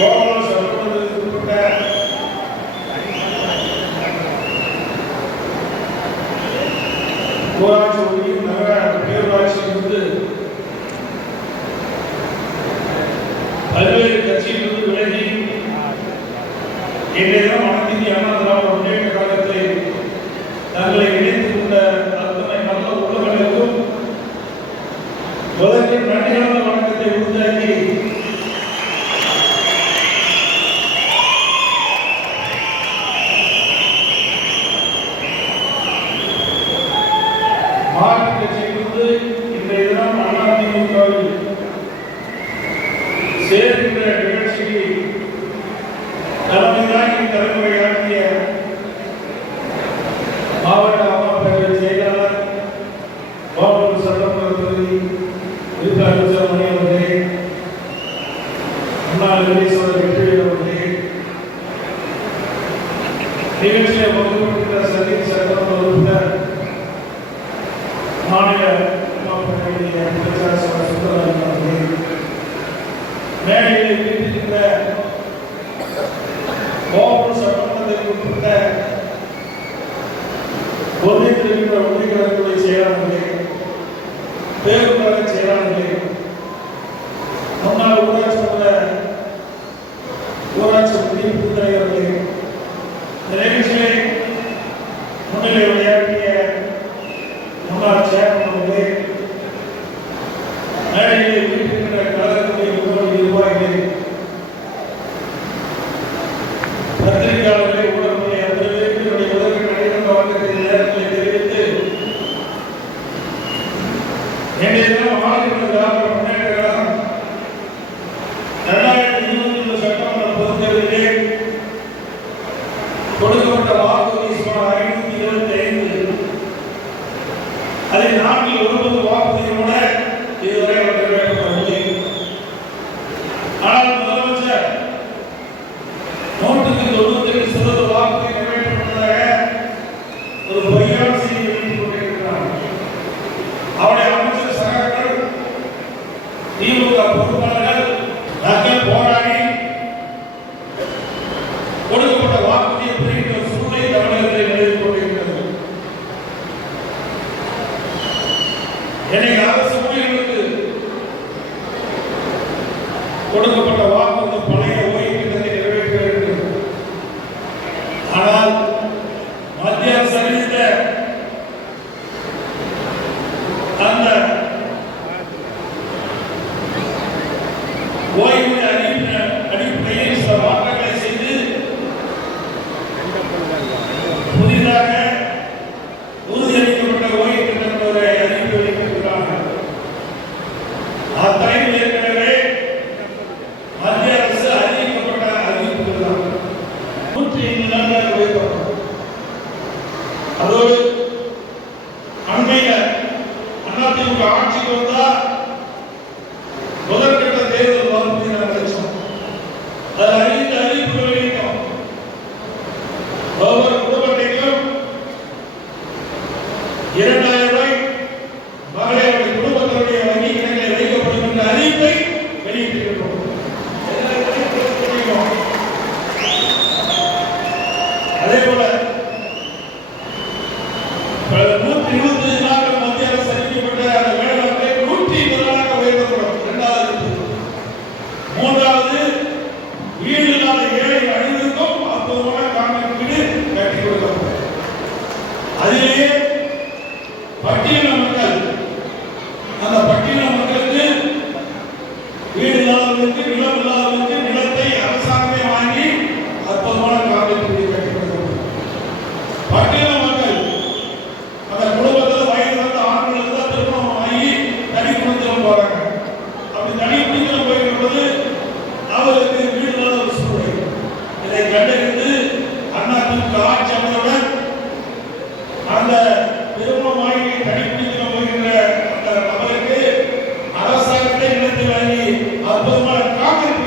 கோவலம் சட்டமன்றத்தில் உட்பட்ட ஊராட்சி ஒன்றியம் நகர பேரூராட்சியிலிருந்து பல்வேறு கட்சியிலிருந்து விலகி இன்றைய தினம் அனைத்து இந்திய அண்ணா திராவிட முன்னேற்ற கழகத்தை தங்களை இணைத்துக் கொண்ட அத்தனை நல்ல உள்ளவர்களுக்கும் முதலில் நன்றியான வணக்கத்தை உறுதியாக்கி மாற்று கட்சியிலிருந்து இன்றைய தினம் அதிமுகவில் சேர்கின்ற நிகழ்ச்சிக்கு தலைமைதாங்கி தலைமுறையாற்றிய மாவட்ட அம்மா பேரவை செயலாளர் கோவலம் சட்டமன்ற தொகுதி உறுப்பினர் மணி அவர்களே, முன்னாள் வெள்ளீஸ்வரர் வெற்றி அவர்களே, நிகழ்ச்சியை பங்குபெற்ற சதீஷ் சட்டமன்ற உறுப்பினர் மாநில அம்மா பேரவையுடைய பிரச்சார சபை சுந்தரராஜன் அவர்களே, மேடையில் வீட்டிருக்கின்ற கோவலம் சட்டமன்றத்தில் உட்பட்ட ஒன்றியத்திற்கின்ற ஒன்றியங்களுடைய செயலாளர்களே, பேருக்கழக செயலாளர்களே, முன்னாள் ஊராட்சி ஒன்றிய தலைவர்களே, நிகழ்ச்சியை முன்னிலை விளையாட்டிய முன்னாள் சேர்மன் அவர்களே, மேடையில் வீட்டிருக்கின்ற கழகத்துடைய முன்னாள் நிர்வாகிகளே, பத்திரிகையாளர்களை ஊடகங்களை அனைவருக்கும் என்னுடைய உலக நடைபெற்ற வழக்கத்தை நேரங்களை தெரிவித்து இன்றைய தினம் ஆளுநர் திராவிட முன்னேற்ற கழகம் 2021 சட்டமன்ற பொதுத் தேர்தலிலே கொடுக்கப்பட்ட வாக்குறுதி சுமார் 525. அதில் 4 வாக்குறுதியோட இதுவரை நிறைவேற்றப்படவில்லை. ஆனால் முதலமைச்சர் 98% வாக்குறுதி நிறைவேற்றப்பட்டதாக ஒரு பொய்யான செய்தி வெளியிட்டுக் கொண்டிருக்கிறார். அவருடைய அமைச்சர் சகாக்கள், திமுக பொறுப்பாளர்கள் நாங்கள் போராடி கொடுக்கப்பட்ட வாக்குறுதியை பிரிக்கிற சூழ்நிலை தமிழகத்தில் நிலவிக் கொண்டிருக்கிறது. இன்னைக்கு அரசு ஊழியர்களுக்கு கொடுக்கப்பட்ட வாக்குறுதி பழைய ஓய்வு திட்டத்தை நிறைவேற்ற வேண்டும். ஆனால் மத்திய அரசு அறிவித்த அந்த ஓய்வு அடிப்படையில் சில மாற்றங்களை செய்து புதிதாக உறுதியளிக்கப்பட்ட ஓய்வு திட்டம் ஒரு அறிவிப்பு வெளியிட்டிருக்கிறார்கள். அத்தகைய ஏற்கனவே மத்திய அரசு அறிவிக்கப்பட்ட அறிவிப்புகள் தான் 105 நாட்கள் உயர்த்தப்படும். அதோடு அண்மையில அதிமுக ஆட்சிக்கு வந்தா முதற்கட்ட தேர்தல் வாக்குறுதி நாங்கள் அளிச்சோம். அதில் அறிவித்த அறிவிப்புகள் வெளியிட்டோம். ஒவ்வொரு குடும்பத்தையும் 2000 ரூபாய் மகளிருடைய குடும்பத்தினுடைய வங்கி கணக்கில் வைக்கப்படும் என்ற அறிவிப்பை வெளியிட்டிருக்கிறோம். அதே போல 125 நாட்கள் மத்திய அரசு அறிவிக்கப்பட்ட அந்த வேலைவாய்ப்பை 120 நாட்கள் உயர்த்தப்படும். 2வது. 3வது, வீடு இல்லாத ஏழை அனைவருக்கும் 40 காங்கிரீட் வீடு கட்டி கொடுக்கப்படும். அதிலேயே பட்டியல மக்கள், அந்த பட்டியல மக்களுக்கு வீடு இல்லாதவர்களுக்கு, நிலம் இல்லாதவர்களுக்கு நிலத்தை அரசாங்கமே வாங்கி 40 காங்கிரீட் வீடு கட்டி கொடுக்கப்படும். பட்டியல மக்கள் அந்த குடும்பத்தில் வயது வந்த ஆண்கள் இருந்தால் திருமணம் ஆகி தனி குடும்பத்தில் போறாங்க. அப்படி தனி குடும்பத்தில் போய்கிற போது அவருக்கு வீடு இல்லாத ஒரு சூழ்நிலை. இதை கண்டறிந்து அதிமுக ஆட்சி அமைந்தவுடன் அந்த திருமணம் ஆகி தனி குடும்பத்தில் போகின்ற அந்த நபருக்கு அரசாங்கத்தை நிலத்தை வாங்கி 40 காங்கிரீட்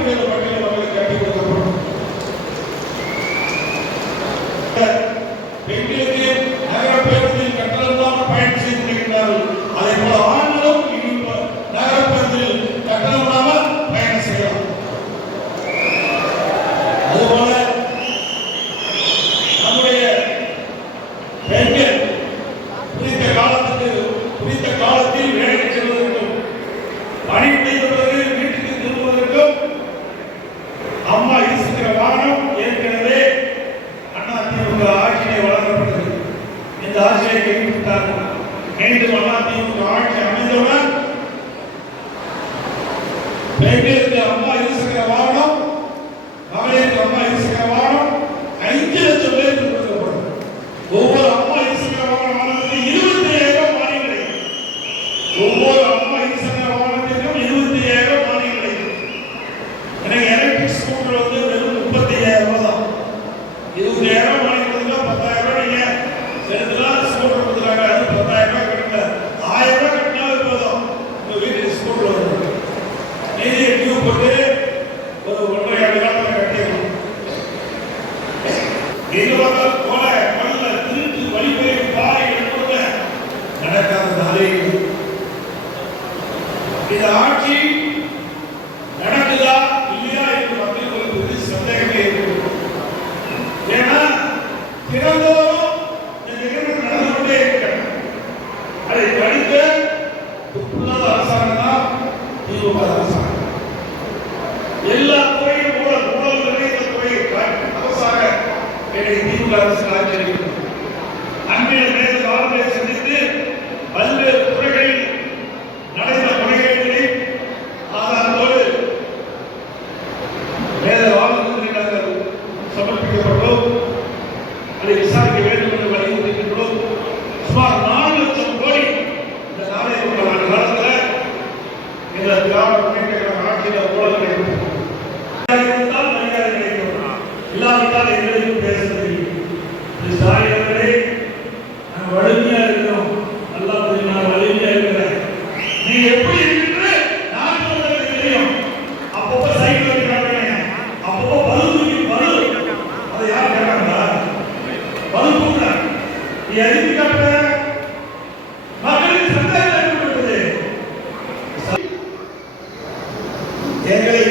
பெண்களுக்கு அம்மா இருசக்கர வாகனம், மகளிருக்கு அம்மா இருசக்கர வாகனம் 5 லட்சம் பேருக்கு கொடுக்கப்படும். ஒவ்வொரு அம்மா இருசக்கர வாகனத்துக்கு 25,000 மானியம் கிடைக்கும். ஒவ்வொரு அம்மா இருசக்கர வாகனத்திற்கும் 25,000 மானியம் கிடைக்கும். எனக்கு எலக்ட்ரிக் ஸ்கூட்டர் வந்து வெறும் 35,000 தான். 20,000 மானியம் கொடுத்தா 10,000 நீங்க செலுத்தலாம். ஸ்கூட்டர் கொடுக்குறாங்க, அது 10,000 கட்டுங்க. 1000 கட்டினாலே போதும், உங்க வீட்டுக்கு ஸ்கூட்டர் வரும். நீதி டியூ போட்டு ஒரு 1.5 காலத்தில் கட்டிடணும். எதுவாக கொலை, கொள்ள, திருட்டு, வழிபறி, பாறைகள் கூட நடக்காததாலே இந்த ஆட்சி நடக்குதா இல்லையா என்று மக்களுக்கு ஒரு பெரிய சந்தேகமே இருக்கு. ஏன்னா திறந்தோறும் இந்த நிகழ்வு நடந்து கொண்டே இருக்கிறது. அதை படித்த துப்புள்ளாத அரசாங்கம் தான் திமுக அரசாங்கம். எல்லா துறையும் ஊழல் நிறைந்த துறையை அரசாக திமுக அரசு ஆட்சியளிக்கிறது. அன்பில் நேற்று ஆளுநரை சந்தித்து பல்வேறு துறைகளில் நடந்த முறைகேடுகளை ஆதாரத்தோடு ஆளுநர் சமர்ப்பிக்கப்பட்டோம். அதை விசாரிக்க வேண்டும் என்று வலியுறுத்தியிருக்கிறோம். சுமார் 4 லட்சம் கோடி இந்த நாளைய காலத்தில் இந்த திராவிட முன்னேற்ற கழக ஆட்சியில் ஊழல் கிடைக்கும். மரியாதை கிடைக்கும், இல்லாவிட்டால் எங்களுக்கு பேச தெரியும். ஸ்டாலின் அவர்களே, நாங்கள் வலிமையா இருக்கிறோம், நல்லா நான் வலிமையா இருக்கிறேன். நீ எப்படி இருக்கிற நாட்டு மக்களுக்கு தெரியும். அப்பப்போ சைக்கிள் வைக்கிறாங்க, அப்பப்போ பலு அதை யார் கேட்காங்களா? பலு கூட்டாங்க, நீ அறிவி காட்டுற மக்களுக்கு சந்தேகம் ஏற்படுவது. எங்களை